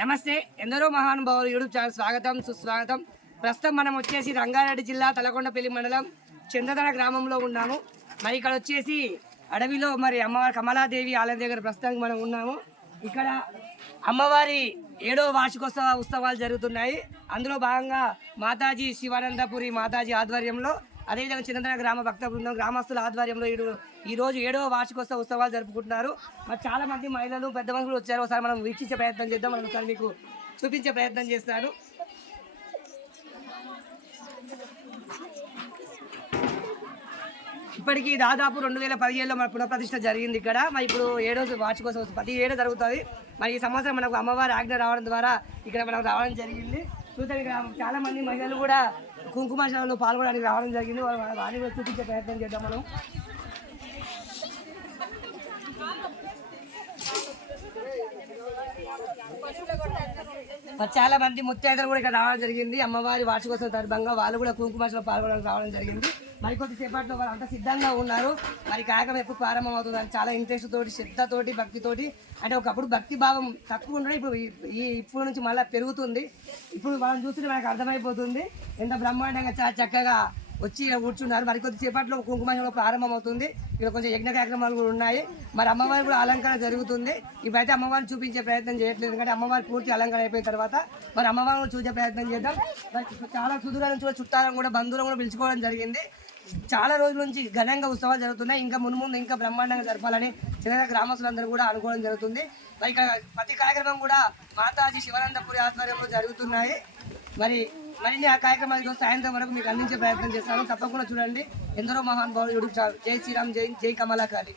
నమస్తే ఎందరో మహానుభావులు యూట్యూబ్ ఛానల్ స్వాగతం సుస్వాగతం. ప్రస్తుతం మనం వచ్చేసి రంగారెడ్డి జిల్లా తలకొండపల్లి మండలం చంద్రధర గ్రామంలో ఉన్నాము. మరి ఇక్కడ వచ్చేసి అడవిలో మరి అమ్మవారి కమలాదేవి ఆలయం దగ్గర ప్రస్తుతానికి మనం ఉన్నాము. ఇక్కడ అమ్మవారి ఏడో వార్షికోత్సవ ఉత్సవాలు జరుగుతున్నాయి. అందులో భాగంగా మాతాజీ శివానందపురి మాతాజీ ఆధ్వర్యంలో అదేవిధంగా చిన్నతన గ్రామ భక్త బృందం గ్రామస్తుల ఆధ్వర్యంలో ఈడు ఈ రోజు ఏడవ వార్షికోత్సవ ఉత్సవాలు జరుపుకుంటున్నారు. మరి చాలామంది మహిళలు పెద్ద మనుషులు వచ్చారు. ఒకసారి మనం వీక్షించే ప్రయత్నం చేద్దాం. మనం ఒకసారి మీకు చూపించే ప్రయత్నం చేస్తాను. ఇప్పటికి దాదాపు రెండు వేల పదిహేడులో మన పునఃప్రతిష్ట జరిగింది ఇక్కడ. మరి ఇప్పుడు ఏడో వార్షికోత్సవం ప్రతి ఏడు జరుగుతుంది. మరి ఈ సంవత్సరం మనకు అమ్మవారి ఆజ్ఞ రావడం ద్వారా ఇక్కడ మనకు రావడం జరిగింది. చూస్తే ఇక్కడ చాలా మంది మహిళలు కూడా కుంకుమ సేవలో పాల్గొనడానికి రావడం జరిగింది. వాళ్ళు వారిని కూడా చూపించే ప్రయత్నం చేద్దాం మనం. మరి చాలా మంది ముత్తైదలు కూడా ఇక్కడ రావడం జరిగింది. అమ్మవారి వార్షికోత్సవం సందర్భంగా వాళ్ళు కూడా కుంకుమాసలో పాల్గొనడానికి రావడం జరిగింది. మరి కొద్దిసేపట్లో వాళ్ళు అంతా సిద్ధంగా ఉన్నారు. మరి కార్యక్రమం ఎప్పుడు ప్రారంభం అవుతుంది చాలా ఇంట్రెస్ట్ తోటి శ్రద్ధతోటి భక్తితోటి. అంటే ఒకప్పుడు భక్తి భావం తక్కువ ఉండడం ఇప్పుడు ఈ- ఈ ఇప్పుడు నుంచి మళ్ళీ పెరుగుతుంది. ఇప్పుడు వాళ్ళని చూస్తుంటే మనకు అర్థమైపోతుంది. ఎంత బ్రహ్మాండంగా చాలా చక్కగా వచ్చి కూర్చున్నారు. మరి కొద్దిసేపట్లో కుంకుమాసంలో ప్రారంభం అవుతుంది ఇక్కడ కొంచెం యజ్ఞ కార్యక్రమాలు కూడా ఉన్నాయి. మరి అమ్మవారి కూడా అలంకరణ జరుగుతుంది. ఇప్పుడైతే అమ్మవారిని చూపించే ప్రయత్నం చేయట్లేదు. ఎందుకంటే అమ్మవారి పూర్తి అలంకరణ అయిపోయిన తర్వాత మరి అమ్మవారిని చూసే ప్రయత్నం చేద్దాం. మరి చాలా సుదూరాల నుంచి కూడా చుట్టాలను కూడా బంధువులను కూడా పిలుచుకోవడం జరిగింది. చాలా రోజుల నుంచి ఘనంగా ఉత్సవాలు జరుగుతున్నాయి. ఇంకా మున్ముందు ఇంకా బ్రహ్మాండంగా జరపాలని చిన్న గ్రామస్తులందరూ కూడా అనుకోవడం జరుగుతుంది. మరి ఇక్కడ ప్రతి కార్యక్రమం కూడా మాతాజీ శివానందపురి ఆధ్వర్యంలో జరుగుతున్నాయి. మరి మరిన్ని ఆ కార్యక్రమాలు ఈరోజు సాయంత్రం వరకు మీకు అందించే ప్రయత్నం చేస్తాను. తప్పకుండా చూడండి. ఎందరో మహానుభావులు యూట్యూబ్ ఛానల్ జై శ్రీరామ్ జై జై కమలాకారి